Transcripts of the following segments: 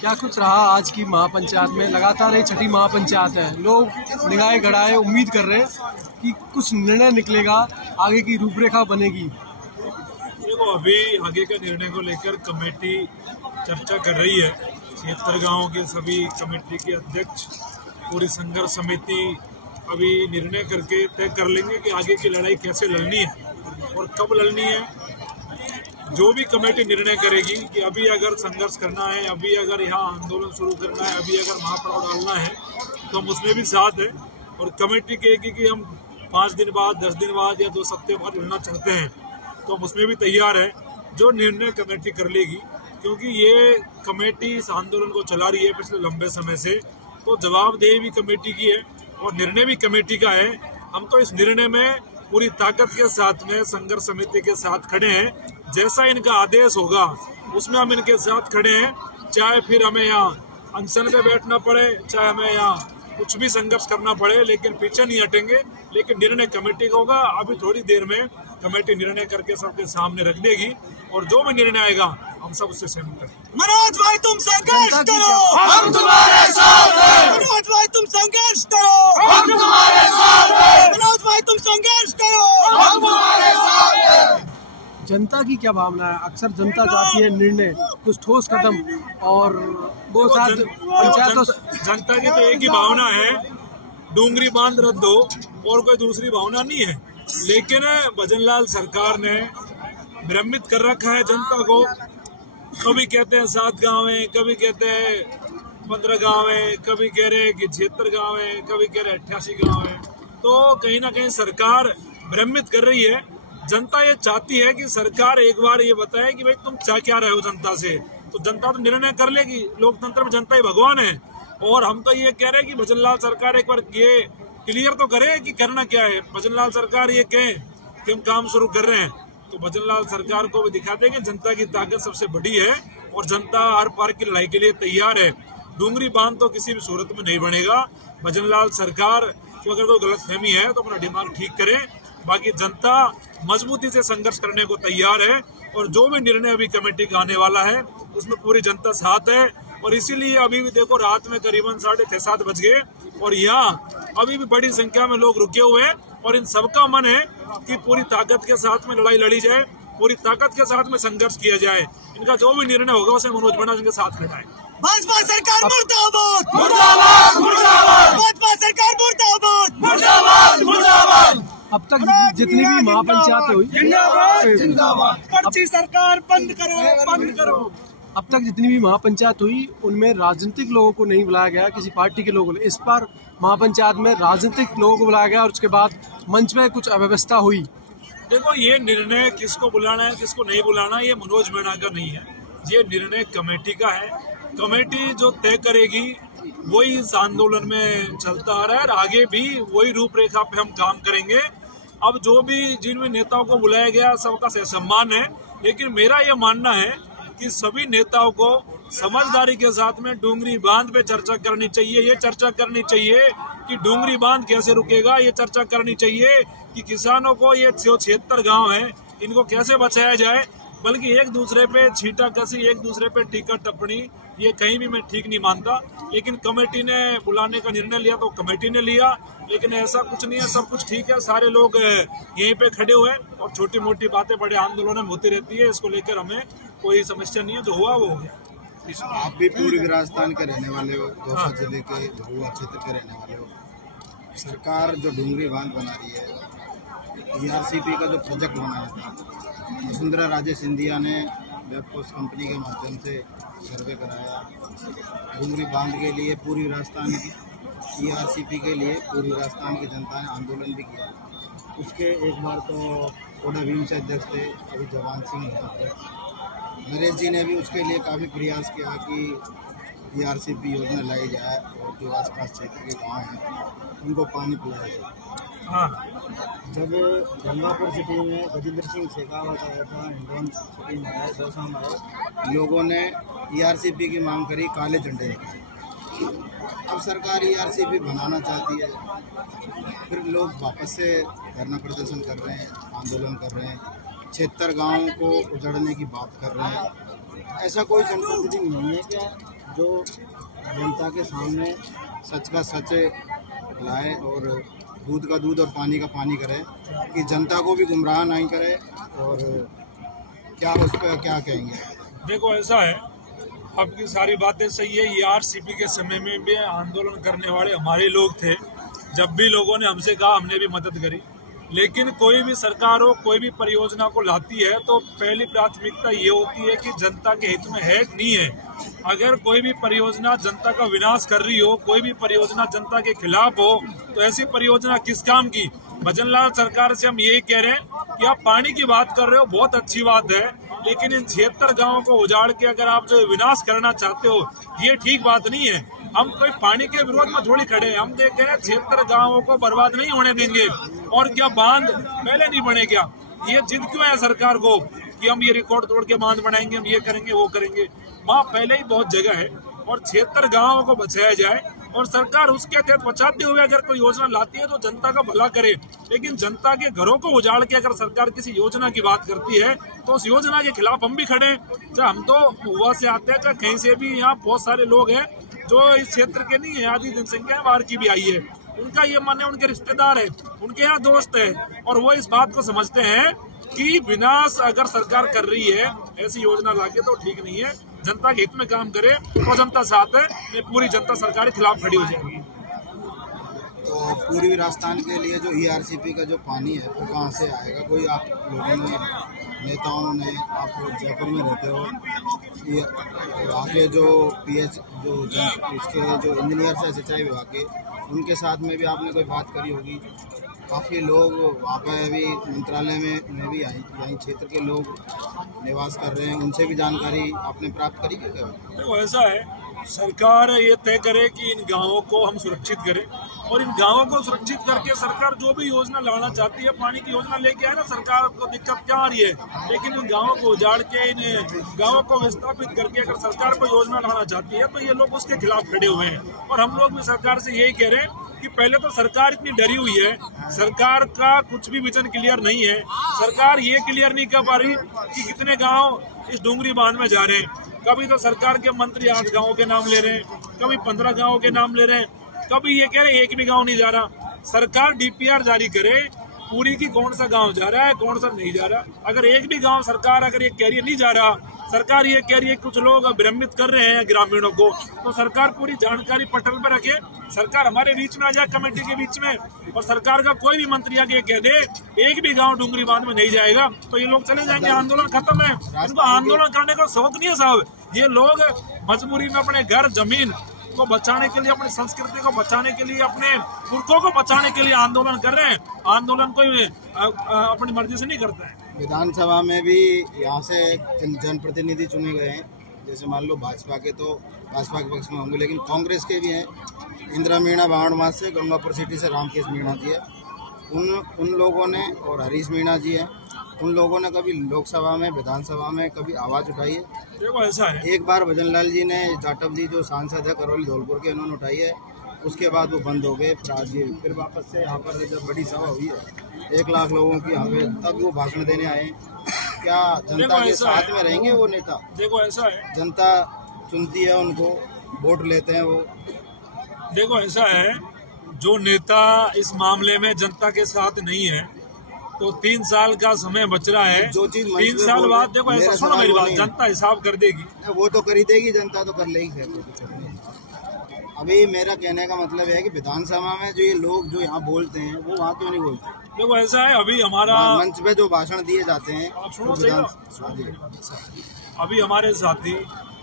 क्या कुछ रहा आज की महापंचायत में? लगातार ये छठी महापंचायत है, लोग निगाहें गड़ाए उम्मीद कर रहे हैं कि कुछ निर्णय निकलेगा, आगे की रूपरेखा बनेगी। देखो, अभी आगे का निर्णय को लेकर कमेटी चर्चा कर रही है। 76 गाँव के सभी कमेटी के अध्यक्ष, पूरी संघर्ष समिति अभी निर्णय करके तय कर लेंगे कि आगे की लड़ाई कैसे लड़नी है और कब लड़नी है। जो भी कमेटी निर्णय करेगी कि अभी अगर संघर्ष करना है, अभी अगर यहाँ आंदोलन शुरू करना है, अभी अगर महापड़ाव डालना है, तो हम उसमें भी साथ है। और कमेटी कहेगी कि हम 5 दिन बाद, 10 दिन बाद या 2 सप्ताह बाद लड़ना चाहते हैं, तो हम उसमें भी तैयार है। जो निर्णय कमेटी कर लेगी, क्योंकि ये कमेटी इस आंदोलन को चला रही है पिछले लंबे समय से, तो जवाबदेही भी कमेटी की है और निर्णय भी कमेटी का है। हम तो इस निर्णय में पूरी ताकत के साथ में संघर्ष समिति के साथ खड़े हैं। जैसा इनका आदेश होगा उसमें हम इनके साथ खड़े हैं, चाहे फिर हमें यहाँ अनशन पे बैठना पड़े, चाहे हमें यहाँ कुछ भी संघर्ष करना पड़े, लेकिन पीछे नहीं हटेंगे। लेकिन निर्णय कमेटी का होगा। अभी थोड़ी देर में कमेटी निर्णय करके सबके सामने रख देगी और जो भी निर्णय आएगा हम सब उससे सहमत हैं। मनोज भाई तुम संघर्ष करो, हम तुम्हारे साथ हैं। मनोज भाई तुम संघर्ष करो, हम तुम्हारे साथ हैं। मनोज भाई तुम संघर्ष करो, हम तुम्हारे साथ हैं। जनता की क्या भावना है? अक्सर जनता चाहती है निर्णय, कुछ ठोस कदम, और वो साथ पंचायतों। जनता की तो एक ही भावना है, डूंगरी बांध रद्द हो, और कोई दूसरी भावना नहीं है। लेकिन भजनलाल सरकार ने भ्रमित कर रखा है जनता को। कभी कहते हैं 7 गाँव है, कभी कहते हैं 15 गाँव है, कभी कह रहे हैं कि 76 गाँव है, कभी कह रहे हैं 88 गाँव है। तो कहीं ना कहीं सरकार भ्रमित कर रही है। जनता ये चाहती है कि सरकार एक बार ये बताए कि भाई तुम चाह क्या रहे हो जनता से, तो जनता तो निर्णय कर लेगी। लोकतंत्र में जनता ही भगवान है। और हम तो ये कह रहे हैं कि भजनलाल सरकार एक बार ये क्लियर तो करे कि करना क्या है। भजनलाल सरकार ये कहे कि हम काम शुरू कर रहे हैं, तो भजनलाल सरकार को भी दिखा दें कि जनता की ताकत सबसे बड़ी है और जनता हर पार की लड़ाई के लिए तैयार है। डूंगरी बांध तो किसी भी सूरत में नहीं बनेगा। भजनलाल सरकार को अगर कोई गलतफहमी है तो अपना दिमाग ठीक करें। बाकी जनता मजबूती से संघर्ष करने को तैयार है और जो भी निर्णय अभी कमेटी का आने वाला है उसमें पूरी जनता साथ है। और इसीलिए अभी भी देखो, रात में करीबन 6:30-7 बज गए और यहाँ अभी भी बड़ी संख्या में लोग रुके हुए हैं। और इन सबका मन है कि पूरी ताकत के साथ में लड़ाई लड़ी जाए, पूरी ताकत के साथ में संघर्ष किया जाए। इनका जो भी निर्णय होगा उसे मनोज बना इनके साथ खड़ा है। भाजपा सरकार मुर्दाबाद, मुर्दाबाद, मुर्दाबाद। भाजपा सरकार मुर्दाबाद, मुर्दाबाद, मुर्दाबाद। अब तक जितनी भी महापंचायत हुई, पर्ची सरकार बंद करो, बंद करो। अब तक जितनी भी महापंचायत हुई उनमें राजनीतिक लोगों को नहीं बुलाया गया, किसी पार्टी के लोगों को। इस बार महापंचायत में राजनीतिक लोगों को बुलाया गया और उसके बाद मंच में कुछ अव्यवस्था हुई। देखो, ये निर्णय किसको बुलाना है किसको नहीं बुलाना, ये मनोज मीणा का नहीं है, ये निर्णय कमेटी का है। कमेटी जो तय करेगी वही इस आंदोलन में चलता आ रहा है और आगे भी वही रूपरेखा पे हम काम करेंगे। अब जो भी जिन भी नेताओं को बुलाया गया सबका सम्मान है, लेकिन मेरा ये मानना है कि सभी नेताओं को समझदारी के साथ में डूंगरी बांध पे चर्चा करनी चाहिए। ये चर्चा करनी चाहिए कि डूंगरी बांध कैसे रुकेगा, ये चर्चा करनी चाहिए कि किसानों को ये 76 गाँव है इनको कैसे बचाया जाए। बल्कि एक दूसरे पे छीटा कसी, एक दूसरे पे टीका टिप्पणी, ये कहीं भी मैं ठीक नहीं मानता। लेकिन कमेटी ने बुलाने का निर्णय लिया तो कमेटी ने लिया, लेकिन ऐसा कुछ नहीं है, सब कुछ ठीक है। सारे लोग यहीं पे खड़े हुए और छोटी मोटी बातें बड़े आंदोलन में होती रहती है, इसको लेकर हमें कोई समस्या नहीं है। जो हुआ वो हो गया। आप भी पूर्वी राजस्थान के रहने वाले हो, दौसा जिले के भभुआ क्षेत्र के रहने वाले हो। सरकार जो डूंगरी बांध बना रही है, ERCP का जो प्रोजेक्ट बनाया था, वसुंधरा राजे सिंधिया ने वेबपोस्ट कंपनी के माध्यम से सर्वे कराया। डूंगरी बांध के लिए पूर्वी राजस्थान की ERCP के लिए पूर्वी राजस्थान की जनता ने आंदोलन भी किया। उसके एक बार तो ओडा भीम से अध्यक्ष थे, अभी जवान सिंह अध्यक्ष। नरेश जी ने भी उसके लिए काफ़ी प्रयास किया कि ERCP योजना लाई जाए और जो आसपास क्षेत्र के गाँव हैं उनको पानी पिलाया जाए। हाँ, जब गंगापुर सिटी में गजेंद्र सिंह शेखावत आया था, हिंडौन सिटी में आए, दौसा में आए, लोगों ने ERCP की मांग करी, काले झंडे निकाले। अब सरकार ERCP बनाना चाहती है, फिर लोग वापस से धरना प्रदर्शन कर रहे हैं, आंदोलन कर रहे हैं। 76 गाँव को उजड़ने की बात कर रहे हैं। ऐसा कोई जनप्रतिनिधि नहीं है क्या जो जनता के सामने सच का सच लाए और दूध का दूध और पानी का पानी करे, कि जनता को भी गुमराह नहीं करे? और क्या उस पर क्या कहेंगे? देखो ऐसा है, आपकी सारी बातें सही है। ERCP के समय में भी आंदोलन करने वाले हमारे लोग थे। जब भी लोगों ने हमसे कहा, हमने भी मदद करी। लेकिन कोई भी सरकार हो, कोई भी परियोजना को लाती है तो पहली प्राथमिकता ये होती है कि जनता के हित में है कि नहीं है। अगर कोई भी परियोजना जनता का विनाश कर रही हो, कोई भी परियोजना जनता के खिलाफ हो, तो ऐसी परियोजना किस काम की? भजनलाल सरकार से हम यही कह रहे हैं कि आप पानी की बात कर रहे हो, बहुत अच्छी बात है, लेकिन इन 76 गांवों को उजाड़ के अगर आप जो विनाश करना चाहते हो, ये ठीक बात नहीं है। हम कोई पानी के विरोध में थोड़ी खड़े हैं। हम देख रहे हैं 76 गांवों को बर्बाद नहीं होने देंगे। और क्या बांध पहले नहीं बने क्या? ये जिद क्यों है सरकार को कि हम ये रिकॉर्ड तोड़ के बांध बनाएंगे, हम ये करेंगे वो करेंगे? वहाँ पहले ही बहुत जगह है और 76 गांवों को बचाया जाए। और सरकार उसके तहत बचाते हुए अगर कोई योजना लाती है तो जनता का भला करे। लेकिन जनता के घरों को उजाड़ के अगर सरकार किसी योजना की बात करती है तो उस योजना के खिलाफ हम भी खड़े हैं। चाहे हम तो हुआ से आते हैं, चाहे कहीं से भी। यहाँ बहुत सारे लोग हैं जो इस क्षेत्र के नहीं है, आधी जनसंख्या बाहर की भी आई है। उनका ये मन है, उनके रिश्तेदार है, उनके यहाँ दोस्त है, और वो इस बात को समझते हैं कि विनाश अगर सरकार कर रही है ऐसी योजना लाके तो ठीक नहीं है। जनता के हित में काम करे तो जनता साथ है, नहीं पूरी जनता सरकार के खिलाफ खड़ी हो जाएगी। तो पूर्वी राजस्थान के लिए जो ERCP का जो पानी है वो कहाँ से आएगा? कोई आप लोगों ने, नेताओं ने, आप लोग जयपुर में रहते हो, ये वहाँ के जो PH उसके जो इंजीनियर्स हैं सिंचाई विभाग के, उनके साथ में भी आपने कोई बात करी होगी। काफ़ी लोग वहाँ पर अभी मंत्रालय में भी यहीं क्षेत्र के लोग निवास कर रहे हैं, उनसे भी जानकारी आपने प्राप्त करी क्या? देखो ऐसा है, सरकार ये तय करे कि इन गांवों को हम सुरक्षित करें, और इन गांवों को सुरक्षित करके सरकार जो भी योजना लाना चाहती है, पानी की योजना लेके आए ना, सरकार को दिक्कत क्या आ रही है? लेकिन इन गांवों को उजाड़ के, इन गांवों को विस्थापित करके अगर सरकार कोई योजना लाना चाहती है तो ये लोग उसके खिलाफ खड़े हुए हैं। और हम लोग भी सरकार से यही कह रहे हैं कि पहले तो सरकार इतनी डरी हुई है, सरकार का कुछ भी विजन क्लियर नहीं है। सरकार ये क्लियर नहीं कर पा रही कि कितने गांव इस डूंगरी बांध में जा रहे हैं। कभी तो सरकार के मंत्री 8 गांवों के नाम ले रहे हैं, कभी 15 गांवों के नाम ले रहे हैं, कभी ये कह रहे हैं एक भी गांव नहीं जा रहा। सरकार DPR जारी करे पूरी की, कौन सा गांव जा रहा है, कौन सा नहीं जा रहा। अगर एक भी गांव सरकार अगर ये कह रही है नहीं जा रहा, सरकार ये कह रही है कुछ लोग भ्रमित कर रहे हैं ग्रामीणों को, तो सरकार पूरी जानकारी पटल पर रखे। सरकार हमारे बीच में आ जाए, कमेटी के बीच में, और सरकार का कोई भी मंत्री आके कह दे एक भी गांव डूंगरी बांध में नहीं जाएगा तो ये लोग चले जाएंगे, आंदोलन खत्म है। इनको आंदोलन करने का शौक नहीं है साहब। ये लोग मजबूरी में अपने घर जमीन को बचाने के लिए, अपनी संस्कृति को बचाने के लिए, अपने पुरखों को बचाने के लिए आंदोलन कर रहे हैं। आंदोलन कोई अपनी मर्जी से नहीं करता है। विधानसभा में भी यहाँ से जनप्रतिनिधि चुने गए हैं, जैसे मान लो भाजपा के तो भाजपा के पक्ष में होंगे, लेकिन कांग्रेस के भी हैं। इंदिरा मीणा बावड़मास से, गंगापुर सिटी से रामकेश मीणा जी है, उन लोगों ने, और हरीश मीणा जी हैं, उन लोगों ने कभी लोकसभा में, विधानसभा में कभी आवाज़ उठाई है? देखो ऐसा है, एक बार भजनलाल जी ने, जाटव जी जो सांसद है करौली धौलपुर के, उन्होंने उठाई है, उसके बाद वो बंद हो गए। फिर वापस से यहाँ पर जब बड़ी सभा हुई है 1 लाख लोगों की यहाँ पे, तब वो भाषण देने आए। क्या जनता के साथ में रहेंगे वो नेता? देखो ऐसा है, जनता चुनती है उनको, वोट लेते हैं वो। देखो ऐसा है, जो नेता इस मामले में जनता के साथ नहीं है तो 3 साल का समय बच रहा है। जो चीज 3 साल बाद, देखो ऐसा, सुनो मेरी बात, जनता हिसाब कर देगी। वो तो कर ही देगी, जनता तो कर लेगी। अभी मेरा कहने का मतलब है कि विधानसभा में जो ये लोग जो यहाँ बोलते हैं वो वहाँ क्यों नहीं बोलते? देखो ऐसा है, अभी हमारा मंच पे जो भाषण दिए जाते हैं, आप सुनो सही अभी हमारे साथी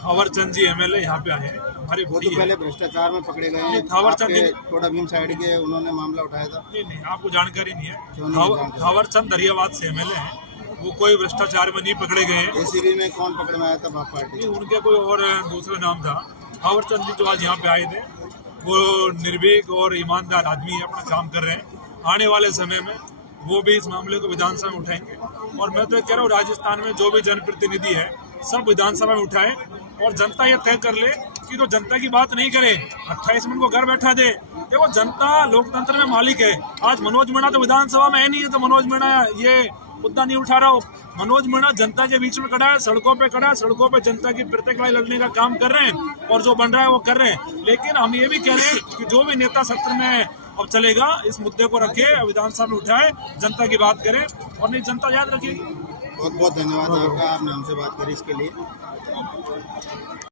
थावरचंद जी MLA यहाँ पे आए हैं, हमारे वो तो पहले भ्रष्टाचार में पकड़े गए हैं। थावरचंद जी थोड़ा भीम साइड के उन्होंने मामला उठाया था। नहीं, आपको जानकारी नहीं है। थावरचंद दरियाबाद से MLA हैं, वो कोई भ्रष्टाचार में नहीं पकड़े गए हैं। ACB में कौन पकड़ में आया था? बाप पार्टी। उनके कोई और दूसरा नाम था। थावरचंद जी जो आज यहाँ पे आए थे वो निर्भीक और ईमानदार आदमी है, अपना काम कर रहे हैं। आने वाले समय में वो भी इस मामले को विधानसभा में उठाएंगे। और मैं तो कह रहा हूँ, राजस्थान में जो भी जनप्रतिनिधि है सब विधानसभा में उठाए, और जनता ये तय कर ले कि तो जनता की बात नहीं करे, 28 मिनट को घर बैठा दे। देखो जनता लोकतंत्र में मालिक है। आज मनोज मीणा तो विधानसभा में है नहीं है, तो मनोज मीणा ये मुद्दा नहीं उठा रहा हो। मनोज मीणा जनता के बीच में खड़ा है, सड़कों पे खड़ा है, सड़कों पे जनता की प्रत्येक लड़ाई लड़ने का काम कर रहे हैं और जो बन रहा है वो कर रहे हैं। लेकिन हम ये भी कह रहे हैं कि जो भी नेता सत्र में अब चलेगा इस मुद्दे को रखे, विधानसभा में उठाए, जनता की बात करें और नहीं जनता याद रखेगी। बहुत बहुत धन्यवाद आपका, आपने हमसे बात करी इसके लिए।